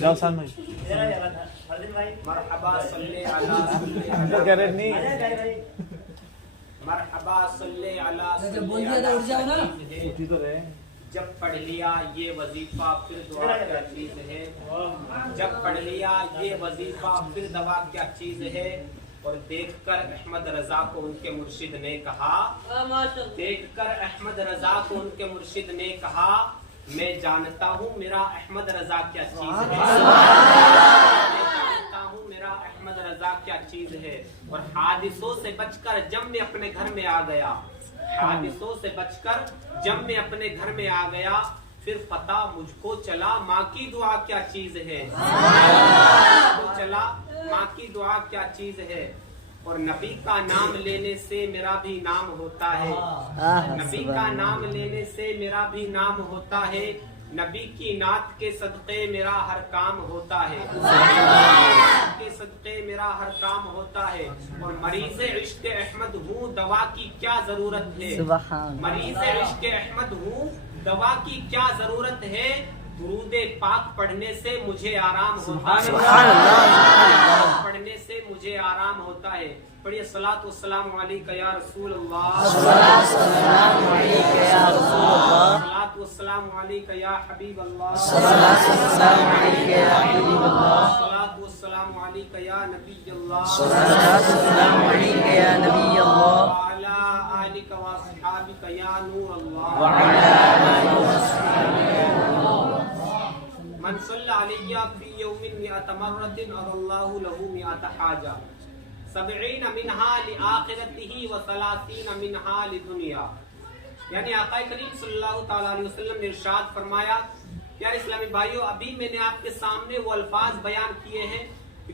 जाओ सामने मरहबा सल्ले अला कह रहे नहीं मरहबा सल्ले अला बोल दिया था उठ जाओ ना। तो रहे जब पढ़ लिया ये वजीफा फिर दुआ क्या चीज है। जब पढ़ लिया ये वजीफा फिर दवा क्या चीज है। और देखकर अहमद रजा को उनके मुर्शिद ने कहा, देखकर अहमद रजा को उनके मुर्शिद ने कहा, मैं जानता हूँ मेरा अहमद रजा क्या चीज है। मैं जानता हूँ मेरा अहमद रजा क्या चीज है। और हादिसों से बचकर जब मैं अपने घर में आ गया, हादिसों से बचकर जब मैं अपने घर में आ गया, फिर पता मुझको चला माँ की दुआ क्या चीज है। मुझको चला माँ की दुआ क्या चीज है। और नबी का नाम लेने से मेरा भी नाम होता है। नबी का नाम लेने से मेरा भी नाम होता है। नबी की नात के सदक़े मेरा हर काम होता है। के सदक़े मेरा हर काम होता है। और मरीज़ इश्क़ अहमद हूँ, दवा की क्या जरूरत है। मरीज़ इश्क़ अहमद हूँ, दवा की क्या जरूरत है। दुरूदे पाक पढ़ने से मुझे आराम होता है। पढ़ने से मुझे आराम होता है। पढ़िए सलात व सलाम अलैका या रसूल अल्लाह, सलात व सलाम अलैका या हबीब अल्लाह, सलात व सलाम अलैका या नबी अल्लाह, अला आलिका व अस्हाबिका या नूर अल्लाह। मन सल्ला अलैया फी यौमिन मिअत मर्रतिन अल्लाहु लहू मिअत हाजा, 70 मिनहा लिआखिरतिही व 30 मिनहा लिदुनिया। यानी आका करीम सल्लल्लाहु तआला अलैहि वसल्लम ने इरशाद फरमाया, प्यारे इस्लामी भाइयों, अभी मैंने आपके सामने वो अल्फाज बयान किए हैं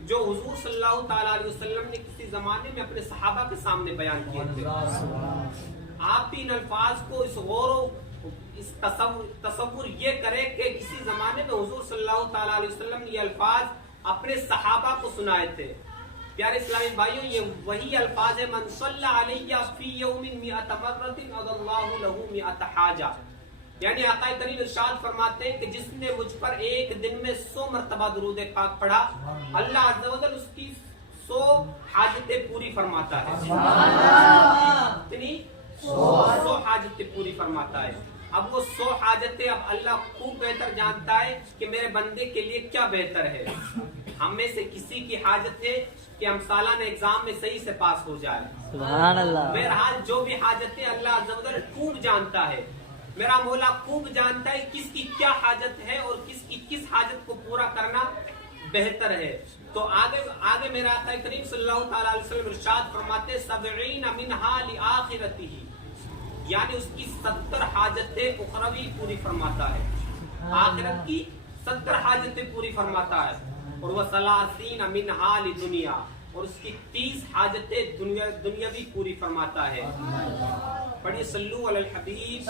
जो हुजूर सल्लल्लाहु तआला अलैहि वसल्लम ने किसी जमाने में अपने सहाबा के सामने बयान किए थे। आप भी इन अल्फाज को इस गौर इस तसव्वुर ये करें कि किसी जमाने में हुजूर सल्लल्लाहु तआला अलैहि वसल्लम ने ये अल्फाज अपने सहाबा को सुनाए थे। प्यारे इस्लामी भाइयों, ये वही अल्फाज है, मन सल्ला अलैया फी यौमिन मिअत मर्रतिन अल्लाहु लहू मिअत हाजा। यानी आका करीम इरशाद फरमाते हैं कि जिसने मुझ पर एक दिन में 100 मरतबा दुरूद पाक पढ़ा, अल्लाह अज़्ज़ा व जल उसकी 100 हाजतें पूरी फरमाता है। कितनी? 100 हाजतें पूरी फरमाता है। अब वो 100 हाजतें अब अल्लाह खूब बेहतर जानता है कि मेरे बंदे के लिए क्या बेहतर है। हम में से किसी की हाजत है कि हम सालाना एग्जाम में सही से पास हो जाए। सुभान अल्लाह। बहरहाल जो भी हाजतें अल्लाह अज़्ज़ा व जल खूब जानता है, मेरा मौला खूब जानता है किसकी क्या हाजत है और किसकी किस हाजत को पूरा करना बेहतर है। तो आगे मेरा आका करीम सल्लल्लाहु तआला अलैहि वसल्लम इरशाद फरमाते, 70 मिनहा लिआखिरतिही, यानी उसकी 70 हाजतें उखरवी पूरी फरमाता है, आखिरत की 70 हाजतें पूरी फरमाता है। और वह 30 मिनहा लिदुनिया, और उसकी 30 हाजतें दुनियावी पूरी फरमाता है। पढ़िए सल्लू अलल हबीब।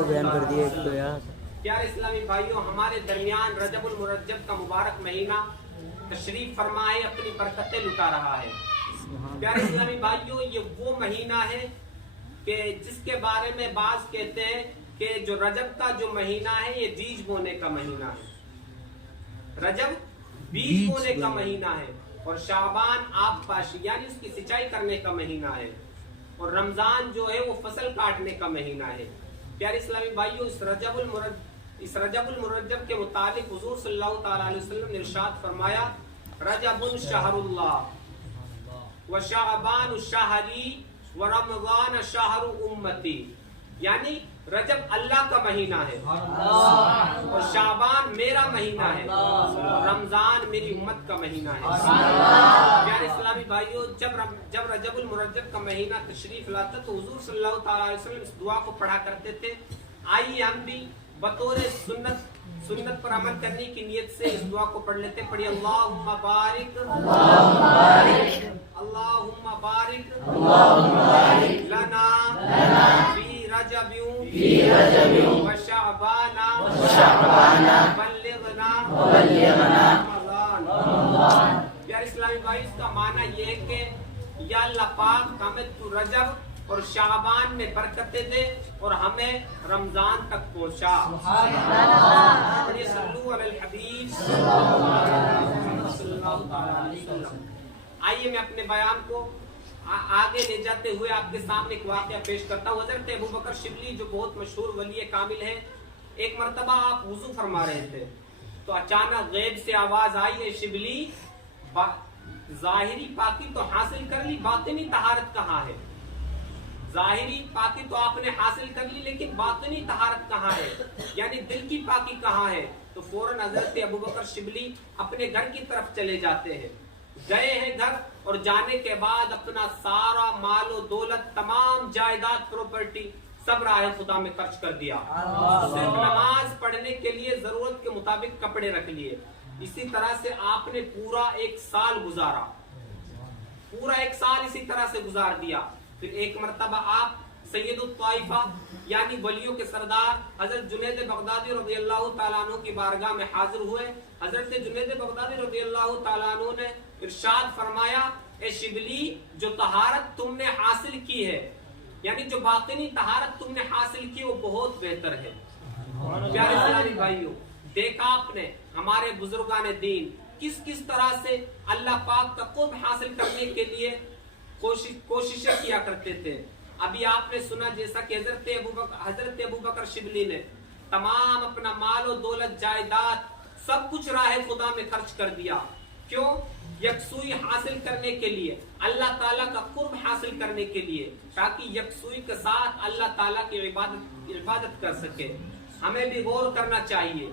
बयान कर दिया एक तो यार। प्यारे इस्लामी भाइयों, हमारे दरमियान रजबुल मुरज्जब का मुबारक महीना तशरीफ फरमा है, अपनी बरकतें लुटा रहा है। प्यारे इस्लामी भाइयों, ये वो महीना है कि जिसके बारे में बाज़ कहते हैं कि जो रजब का जो महीना है ये बीज बोने का महीना है। रजब बीज बोने का महीना है, और शाबान आब पाशी यानी उसकी सिंचाई करने का महीना है, और रमजान जो है वो फसल काटने का महीना है। प्यारे इस्लामी भाइयों, इस रजबुल मुरज्जब के मुतालिक हुजूर सल्लल्लाहु तआला अलैहि वसल्लम ने इरशाद फरमाया, रजबुन शहरुल्लाह व शाबान शहरी व रमजान शहरु उम्मती। यानी रजब अल्लाह का महीना है और शाबान मेरा महीना है और रमजान मेरी उम्मत का महीना है। प्यारे इस्लामी भाइयों, जब रजबुल मुरज्जब का महीना तशरीफ लाता तो हुजूर सल्लल्लाहु तआला अलैहि वसल्लम इस दुआ को पढ़ा करते थे। आइए हम भी बतौर सुन्नत पर अमल करने की नियत से इस दुआ को पढ़ लेते। पढ़िए अल्लाहुम्मा बारिक लना फी रजबिन व शअबाना बल्लिगना रमज़ान। प्यारे इस्लामी भाई, इसका माना ये है कि या अल्लाह पाक हमें तू रजब اور شعبان میں برکتیں دے اور ہمیں رمضان تک پہنچا. بڑے صلو علی الحبیب صلی اللہ علیہ وسلم. آئیے میں اپنے بیان کو آگے لے جاتے ہوئے آپ کے سامنے ایک واقعہ پیش کرتا ہوں. حضرت ابوبکر شبلی جو بہت مشہور ولی کامل ہے، ایک مرتبہ آپ وضو فرما رہے تھے تو اچانک غیب سے آواز آئی، اے شبلی ظاہری پاکی تو حاصل کر لی، باطنی طہارت کہاں ہے؟ ظاہری پاکی تو آپ نے حاصل کر لی لیکن باطنی طہارت کہاں ہے، یعنی دل کی پاکی کہاں ہے؟ تو فوراً حضرت ابوبکر شبلی اپنے گھر کی طرف چلے جاتے ہیں. گئے ہیں گھر اور جانے کے بعد اپنا سارا مال و دولت، تمام جائیداد، پراپرٹی سب راہ خدا میں خرچ کر دیا. صرف نماز پڑھنے کے لیے ضرورت کے مطابق کپڑے رکھ لیے. اسی طرح سے آپ نے پورا ایک سال گزارا، پورا ایک سال اسی طرح سے گزار دیا. پھر ایک مرتبہ آپ سید الطائفہ یعنی ولیوں کے سردار حضرت جنید بغدادی رضی اللہ تعالیٰ عنہ کی بارگاہ میں حاضر ہوئے. حضرت جنید بغدادی رضی اللہ تعالیٰ عنہ نے ارشاد فرمایا، اے شبلی جو طہارت تم نے حاصل کی ہے، یعنی جو باطنی طہارت تم نے حاصل کی وہ بہت بہتر ہے. پیارے اسلامی بھائیوں، دیکھا آپ نے ہمارے بزرگان دین کس طرح سے اللہ پاک کا قرب حاصل کرنے کے لیے کوششیں کیا کرتے تھے. ابھی آپ نے سنا جیسا کہ حضرت ابوبکر شبلی نے تمام اپنا مال و دولت، جائیداد سب کچھ راہ خدا میں خرچ کر دیا. کیوں؟ یکسوئی حاصل کرنے کے لیے، اللہ تعالیٰ کا قرب حاصل کرنے کے لیے، تاکہ یکسوئی کے ساتھ اللہ تعالیٰ کی عبادت کر سکے. ہمیں بھی غور کرنا چاہیے.